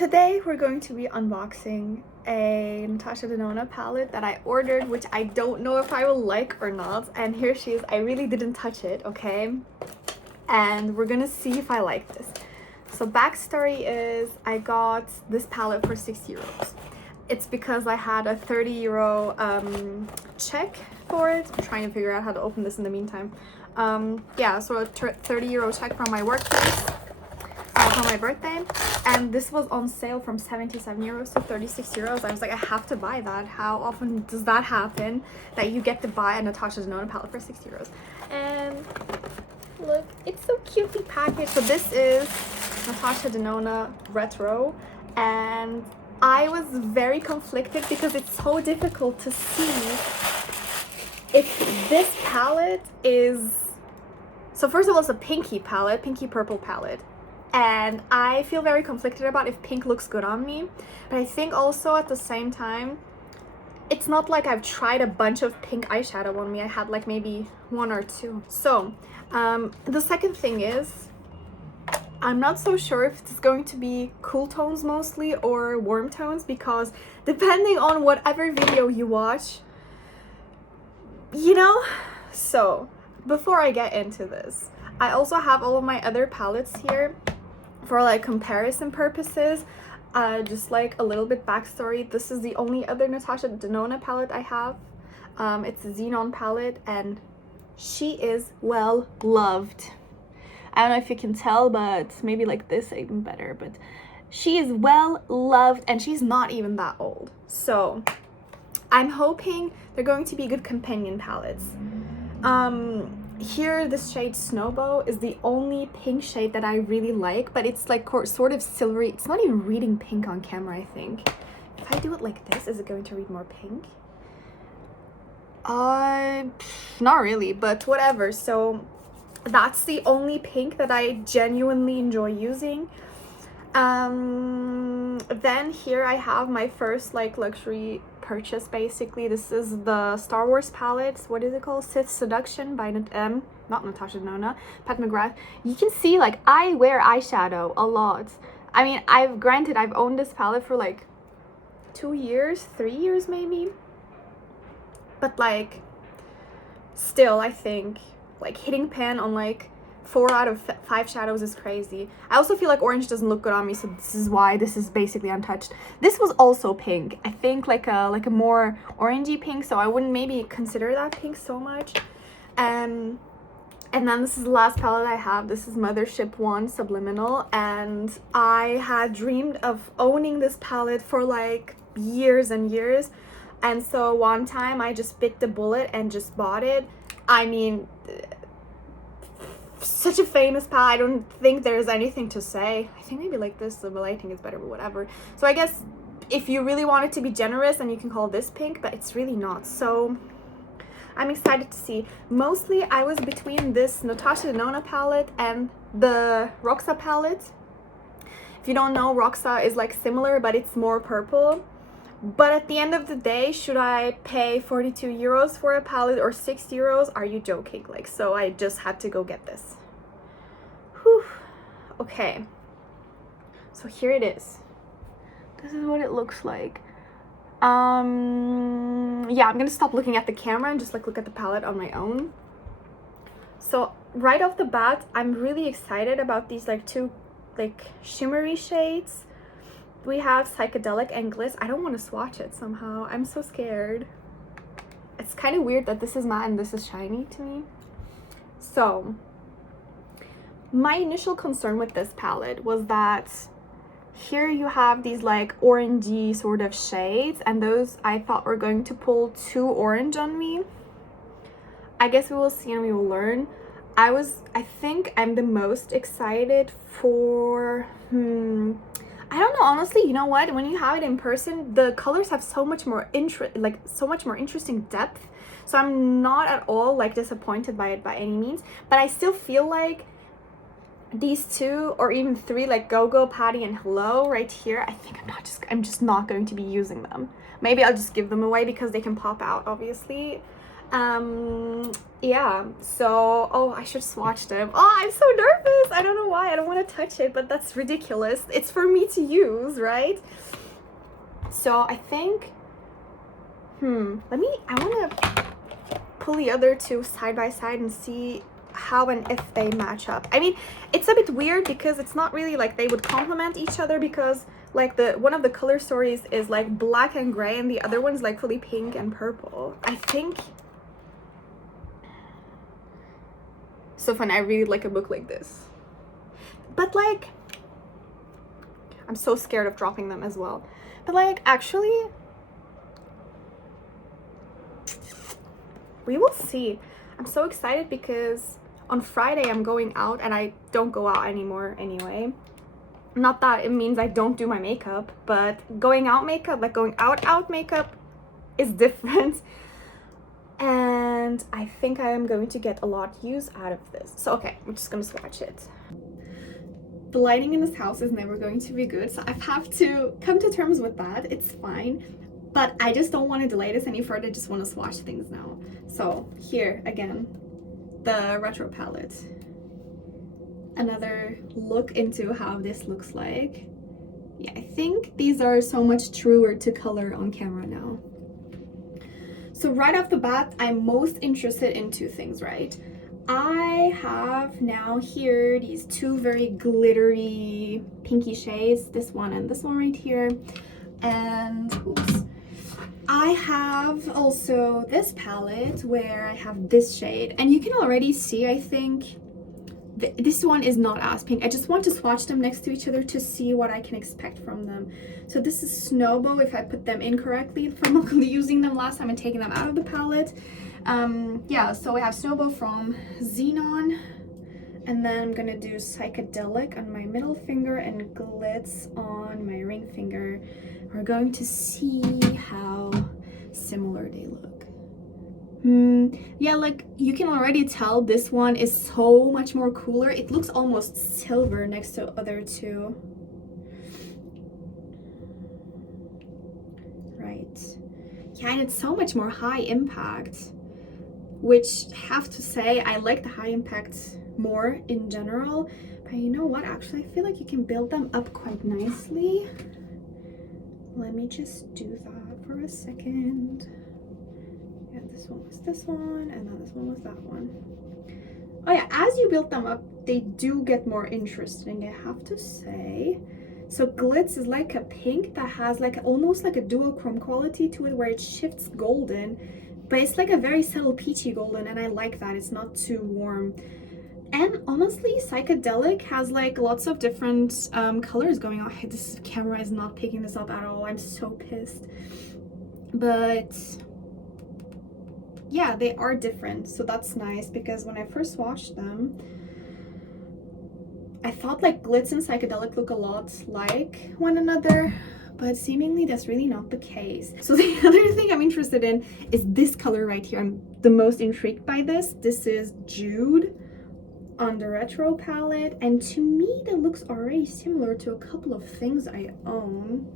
Today we're going to be unboxing a Natasha Denona palette that I ordered, which I don't know if I will like or not. And here she is. I really didn't touch it, okay? And we're gonna see if I like this. So backstory is I got this palette for 6 euros. It's because I had a 30 euro check for it. I'm trying to figure out how to open this in the meantime. Yeah, so a 30 euro check from my workplace for my birthday, and this was on sale from 77 euros to 36 euros. I was like, I have to buy that. How often does that happen that you get to buy a Natasha Denona palette for 6 euros? And look, it's so cutely packaged. So this is Natasha Denona Retro, and I was very conflicted because it's so difficult to see if this palette is... So first of all, it's a pinky purple palette. And I feel very conflicted about if pink looks good on me. But I think also at the same time, it's not like I've tried a bunch of pink eyeshadow on me. I had like maybe one or two. So the second thing is, I'm not so sure if it's going to be cool tones mostly or warm tones, because depending on whatever video you watch, you know? So before I get into this, I also have all of my other palettes here for like comparison purposes. Just like a little bit backstory, this is the only other Natasha Denona palette I have. It's a Xenon palette, and she is well loved. I don't know if you can tell, but maybe like this even better, but she is well loved and she's not even that old. So I'm hoping they're going to be good companion palettes. Here, this shade Snowbow is the only pink shade that I really like, but it's like sort of silvery. It's not even reading pink on camera, I think. If I do it like this, is it going to read more pink? Not really, but whatever. So that's the only pink that I genuinely enjoy using. Then here I have my first like luxury purchase. Basically, this is the Star Wars palette. What is it called? Sith Seduction by not Natasha Denona, Pat McGrath. You can see like I wear eyeshadow a lot. I mean, I've owned this palette for like 2 years, 3 years maybe, but like still I think like hitting pan on like 4 out of 5 shadows is crazy. I also feel like orange doesn't look good on me, so this is why this is basically untouched. This was also pink. I think like a more orangey pink, so I wouldn't maybe consider that pink so much. And then this is the last palette I have. This is Mothership 1 Subliminal, and I had dreamed of owning this palette for like years and years. And so one time I just bit the bullet and just bought it. I mean, such a famous palette. I don't think there's anything to say. I think maybe like this, the lighting is better, but whatever. So I guess if you really want it to be generous, then you can call this pink, but it's really not. So I'm excited to see. Mostly I was between this Natasha Denona palette and the Roxa palette. If you don't know, Roxa is like similar, but it's more purple. But at the end of the day, should I pay 42 euros for a palette or 6 euros? Are you joking? Like, so I just had to go get this. Whew. Okay. So here it is. This is what it looks like. Yeah, I'm gonna stop looking at the camera and just like look at the palette on my own. So right off the bat, I'm really excited about these like two like shimmery shades. We have Psychedelic and Gliss. I don't want to swatch it somehow. I'm so scared. It's kind of weird that this is matte and this is shiny to me. So my initial concern with this palette was that here you have these like orangey sort of shades, and those I thought were going to pull too orange on me. I guess we will see and we will learn. I think I'm the most excited for I don't know, honestly. You know what, when you have it in person, the colors have so much more interesting depth, so I'm not at all like disappointed by it by any means. But I still feel like these 2 or even 3, like Go-Go, Patty, and Hello right here, I think I'm just not going to be using them. Maybe I'll just give them away because they can pop out, obviously. Yeah, so, oh, I should swatch them. Oh, I'm so nervous. I don't know why. I don't want to touch it, but that's ridiculous. It's for me to use, right? So I think, I want to pull the other two side by side and see how and if they match up. I mean, it's a bit weird because it's not really like they would complement each other, because like one of the color stories is like black and gray and the other one's like fully pink and purple. I think so fun. I really like a book like this, but like I'm so scared of dropping them as well. But like, actually, we will see. I'm so excited because on Friday I'm going out, and I don't go out anymore anyway. Not that it means I don't do my makeup, but going out makeup, like going out makeup, is different. And I think I am going to get a lot of use out of this. So okay, I'm just gonna swatch it. The lighting in this house is never going to be good, so I have to come to terms with that. It's fine, but I just don't want to delay this any further. I just want to swatch things now. So here again, the retro palette. Another look into how this looks like. Yeah, I think these are so much truer to color on camera now. So right off the bat, I'm most interested in two things, right? I have now here these two very glittery pinky shades, this one and this one right here. And oops, I have also this palette where I have this shade, and you can already see, I think, this one is not as pink. I just want to swatch them next to each other to see what I can expect from them. So this is Snowbow, if I put them in correctly from using them last time and taking them out of the palette. Yeah, so we have Snowbow from Xenon, and then I'm gonna do Psychedelic on my middle finger and Glitz on my ring finger. We're going to see how similar they look. Yeah, like you can already tell this one is so much more cooler. It looks almost silver next to other two. Right. Yeah, and it's so much more high impact, which I have to say, I like the high impact more in general. But you know what? Actually, I feel like you can build them up quite nicely. Let me just do that for a second. Yeah, this one was this one, and then this one was that one. Oh yeah, as you build them up, they do get more interesting, I have to say. So Glitz is like a pink that has like almost like a duochrome quality to it, where it shifts golden, but it's like a very subtle peachy golden, and I like that. It's not too warm. And honestly, Psychedelic has like lots of different colors going on. This camera is not picking this up at all. I'm so pissed. But yeah, they are different, so that's nice, because when I first watched them, I thought like Glitz and Psychedelic look a lot like one another, but seemingly that's really not the case. So the other thing I'm interested in is this color right here. I'm the most intrigued by this. This is Jude on the retro palette, and to me that looks already similar to a couple of things I own.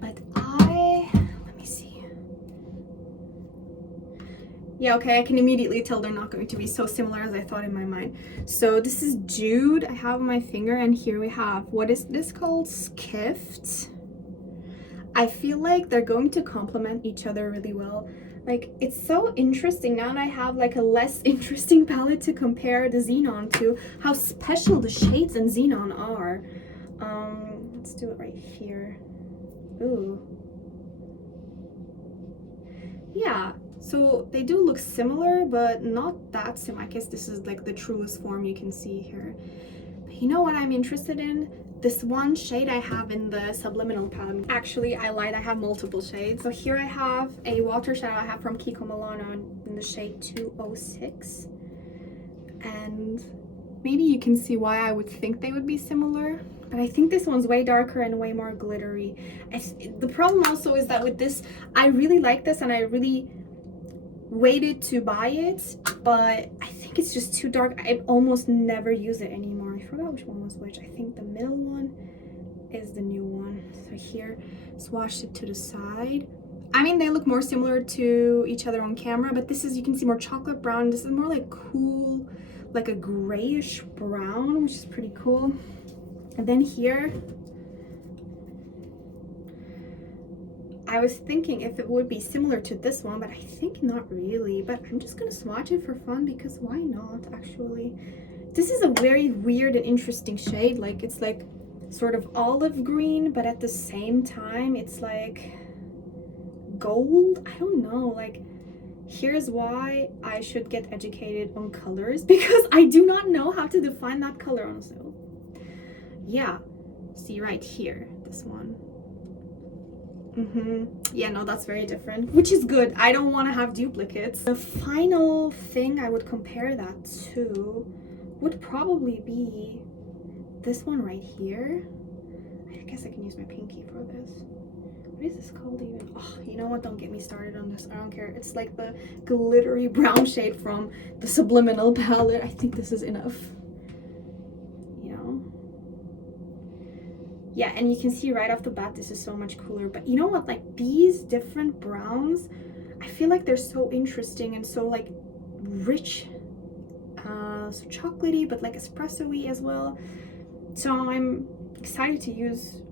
But let me see. Yeah, okay, I can immediately tell they're not going to be so similar as I thought in my mind. So this is Jude, I have on my finger, and here we have, what is this called? Skift. I feel like they're going to complement each other really well. Like, it's so interesting now that I have like a less interesting palette to compare the Xenon to, how special the shades in Xenon are. Let's do it right here. Ooh. Yeah, so they do look similar, but not that similar. I guess this is like the truest form you can see here. But you know what I'm interested in? This one shade I have in the Subliminal palette. Actually, I lied, I have multiple shades. So here I have a water shadow I have from Kiko Milano in the shade 206. And maybe you can see why I would think they would be similar. But I think this one's way darker and way more glittery. The problem also is that with this, I really like this and I really waited to buy it, but I think it's just too dark. I almost never use it anymore. I forgot which one was which. I think the middle one is the new one. So here, swatched it to the side. I mean, they look more similar to each other on camera, but this is, you can see more chocolate brown. This is more like cool, like a grayish brown, which is pretty cool. And then here, I was thinking if it would be similar to this one, but I think not really. But I'm just gonna swatch it for fun because why not, actually? This is a very weird and interesting shade. Like, it's like sort of olive green, but at the same time, it's like gold. I don't know. Like, here's why I should get educated on colors, because I do not know how to define that color on so. Yeah, see right here, this one. Yeah, no, that's very different, which is good. I don't want to have duplicates. The final thing I would compare that to would probably be this one right here. I guess I can use my pinky for this. What is this called even? Oh, you know what? Don't get me started on this. I don't care. It's like the glittery brown shade from the Subliminal palette. I think this is enough. You know? Yeah, and you can see right off the bat, this is so much cooler. But you know what? Like, these different browns, I feel like they're so interesting and so, like, rich. So chocolatey, but, like, espresso-y as well. So I'm excited to use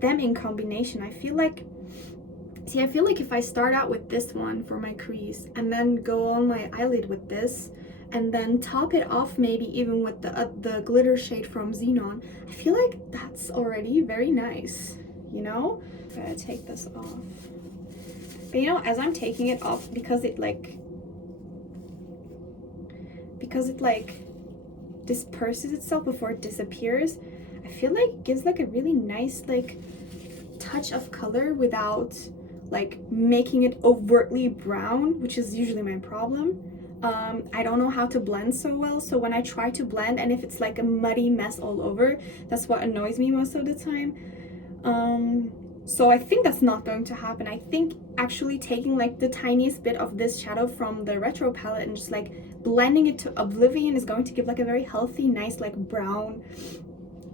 them in combination. I feel like if I start out with this one for my crease and then go on my eyelid with this and then top it off maybe even with the glitter shade from Xenon, I feel like that's already very nice, you know? I'm gonna take this off. But you know, as I'm taking it off, because it disperses itself before it disappears, I feel like it gives like a really nice like touch of color without like making it overtly brown, which is usually my problem. I don't know how to blend so well, so when I try to blend and if it's like a muddy mess all over, that's what annoys me most of the time. So I think that's not going to happen. I think actually taking like the tiniest bit of this shadow from the Retro palette and just like blending it to Oblivion is going to give like a very healthy, nice like brown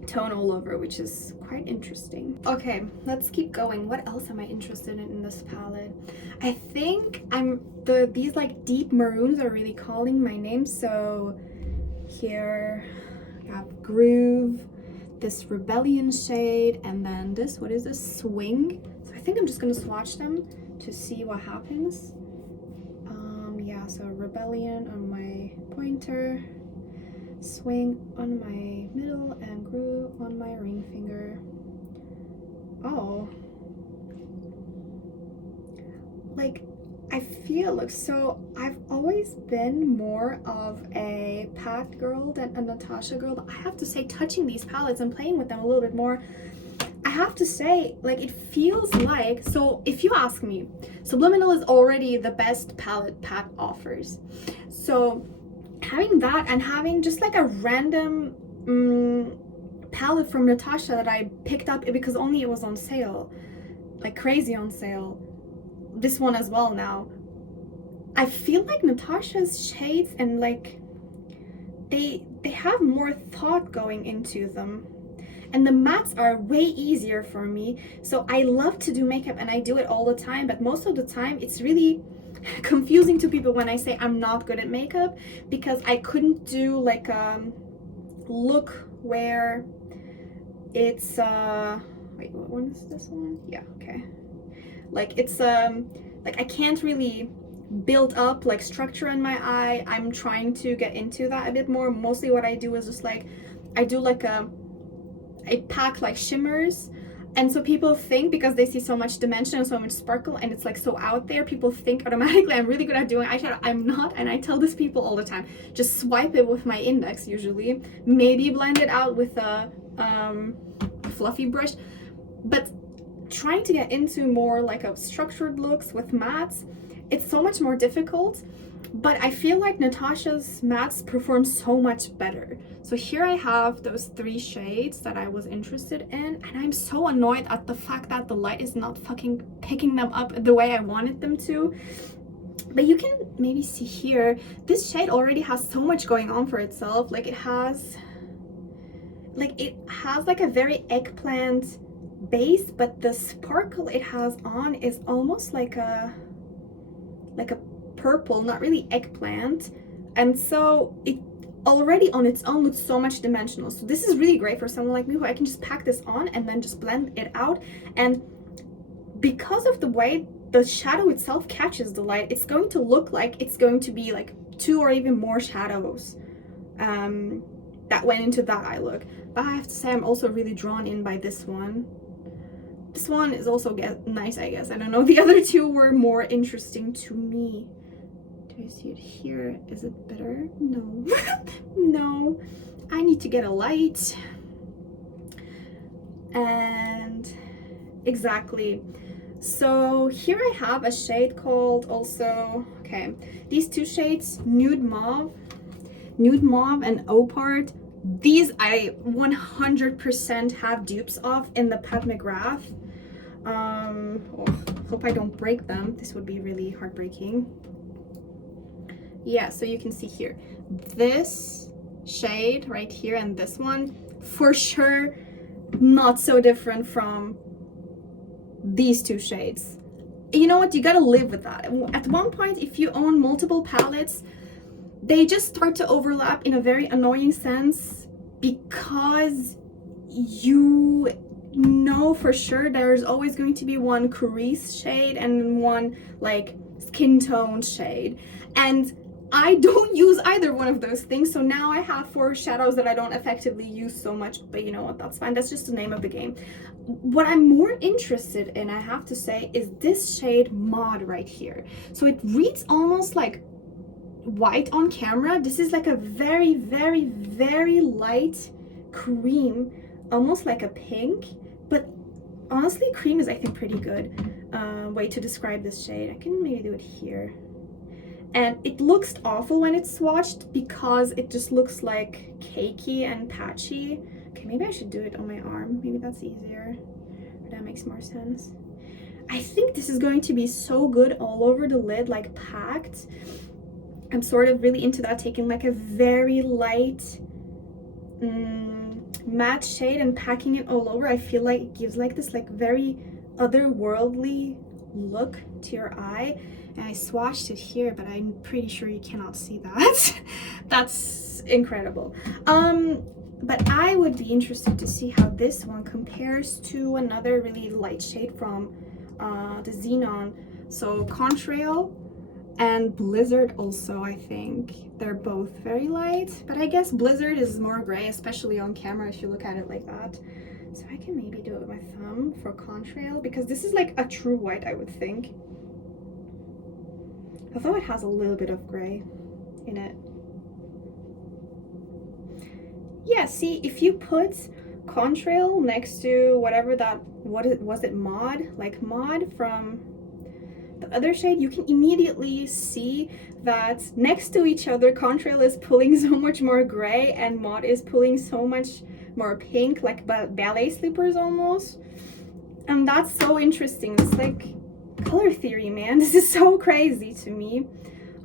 tone all over, which is quite interesting. Okay, let's keep going. What else am I interested in this palette? I think these like deep maroons are really calling my name. So here I have Groove, this Rebellion shade, and then this, what is this, Swing. So I think I'm just gonna swatch them to see what happens. Yeah, so Rebellion on my pointer, Swing on my middle, and Groove on my ring finger. Oh, like I feel like, so I've always been more of a Pat girl than a Natasha girl, but I have to say, touching these palettes and playing with them a little bit more, I have to say, like, it feels like, so if you ask me, Subliminal is already the best palette Pat offers. So having that and having just like a random palette from Natasha that I picked up because only it was on sale, like crazy on sale, this one as well now, I feel like Natasha's shades and like they have more thought going into them, and the mattes are way easier for me. So I love to do makeup and I do it all the time, but most of the time it's really confusing to people when I say I'm not good at makeup, because I couldn't do like a look where it's wait, what one is this one? Yeah, okay. Like it's like I can't really build up like structure in my eye. I'm trying to get into that a bit more. Mostly what I do is just like I do like I pack like shimmers, and so people think, because they see so much dimension and so much sparkle and it's like so out there, people think automatically I'm really good at doing eyeshadow. I'm not, and I tell this people all the time, just swipe it with my index usually, maybe blend it out with a fluffy brush, but trying to get into more like a structured looks with mattes, it's so much more difficult. But I feel like Natasha's mattes perform so much better. So here I have those 3 shades that I was interested in, and I'm so annoyed at the fact that the light is not fucking picking them up the way I wanted them to. But you can maybe see here, this shade already has so much going on for itself. Like it has like a very eggplant base, but the sparkle it has on is almost like a purple, not really eggplant, and so it already on its own looks so much dimensional. So this is really great for someone like me who I can just pack this on and then just blend it out. And because of the way the shadow itself catches the light, it's going to look like it's going to be like 2 or even more shadows that went into that eye look. But I have to say I'm also really drawn in by this one. This one is also nice, I guess. I don't know, the other two were more interesting to me. Do you see it here? Is it better? No. No. I need to get a light. And exactly. So here I have a shade called also, okay, these two shades, Nude Mauve and Opart. These I 100% have dupes of in the Pat McGrath. Oh, hope I don't break them. This would be really heartbreaking. Yeah, so you can see here, this shade right here and this one, for sure, not so different from these two shades. You know what? You gotta live with that. At one point, if you own multiple palettes, they just start to overlap in a very annoying sense because you know for sure there's always going to be one crease shade and one like skin tone shade. And I don't use either one of those things, so now I have 4 shadows that I don't effectively use so much, but you know what, that's fine. That's just the name of the game. What I'm more interested in, I have to say, is this shade Maud right here. So it reads almost like white on camera. This is like a very, very, very light cream, almost like a pink, but honestly, cream is, I think, pretty good way to describe this shade. I can maybe do it here. And it looks awful when it's swatched because it just looks like cakey and patchy. Okay, maybe I should do it on my arm. Maybe that's easier. That makes more sense. I think this is going to be so good all over the lid, like packed. I'm sort of really into that, taking like a very light matte shade and packing it all over. I feel like it gives like this like very otherworldly look to your eye. And I swatched it here, but I'm pretty sure you cannot see that. That's incredible. But I would be interested to see how this one compares to another really light shade from the Xenon. So Contrail and Blizzard also, I think. They're both very light, but I guess Blizzard is more gray, especially on camera if you look at it like that. So I can maybe do it with my thumb for Contrail, because this is like a true white, I would think. Although it has a little bit of gray in it. Yeah, see, if you put Contrail next to whatever that, was it Maud? Like Maud from the other shade, you can immediately see that next to each other, Contrail is pulling so much more gray and Maud is pulling so much more pink, like ballet slippers almost. And that's so interesting. It's like color theory, man. This is so crazy to me.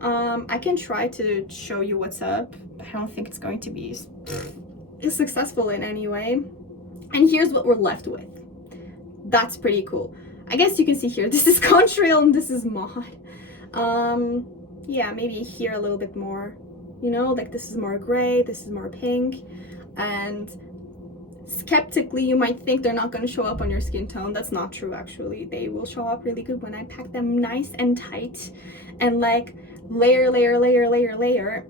I can try to show you what's up, but I don't think it's going to be successful in any way. And here's what we're left with. That's pretty cool. I guess you can see here, this is Contrail and this is Maud. Yeah, maybe here a little bit more, you know, like this is more gray, this is more pink. And skeptically, you might think they're not going to show up on your skin tone. That's not true, actually. They will show up really good when I pack them nice and tight and like layer.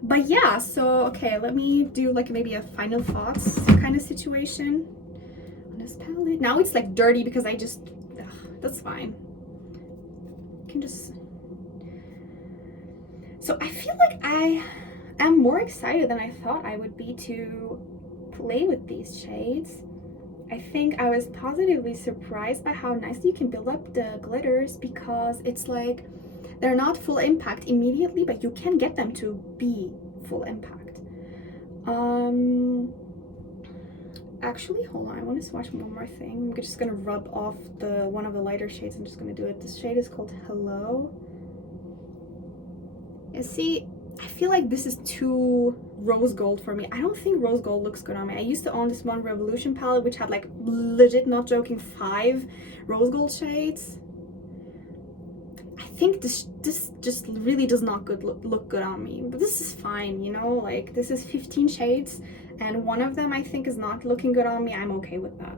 But yeah, so okay, let me do like maybe a final thoughts kind of situation on this palette. Now it's like dirty because I just, that's fine. You can just, so I feel like I am more excited than I thought I would be to play with these shades. I think I was positively surprised by how nicely you can build up the glitters, because it's like they're not full impact immediately, but you can get them to be full impact. Actually, hold on, I want to swatch one more thing. I'm just gonna rub off one of the lighter shades. I'm just gonna do it. This shade is called Hello. And see, I feel like this is too rose gold for me. I don't think rose gold looks good on me. I used to own this one Revolution palette which had like legit, not joking, 5 rose gold shades. I think this just really does not look good on me, but this is fine, you know, like this is 15 shades and one of them I think is not looking good on me. I'm okay with that.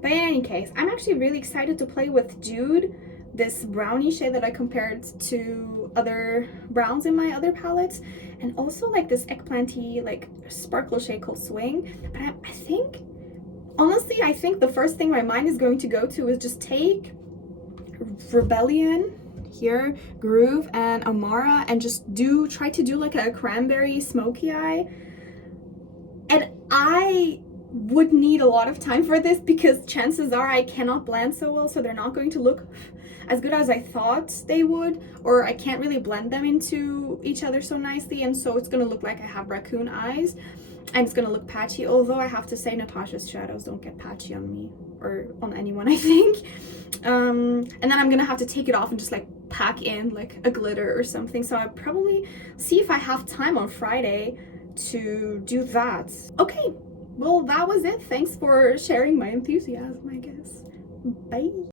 But in any case, I'm actually really excited to play with Jude, this brownie shade that I compared to other browns in my other palettes, and also like this eggplanty like sparkle shade called Swing. But I think, honestly, I think the first thing my mind is going to go to is just take Rebellion here, Groove, and Amara, and just try to do like a cranberry smoky eye. And I would need a lot of time for this because chances are I cannot blend so well, so they're not going to look as good as I thought they would, or I can't really blend them into each other so nicely, and so it's gonna look like I have raccoon eyes and it's gonna look patchy. Although I have to say Natasha's shadows don't get patchy on me or on anyone, I think. And then I'm gonna have to take it off and just like pack in like a glitter or something, so I'll probably see if I have time on Friday to do that. Okay, well, that was it. Thanks for sharing my enthusiasm, I guess. Bye.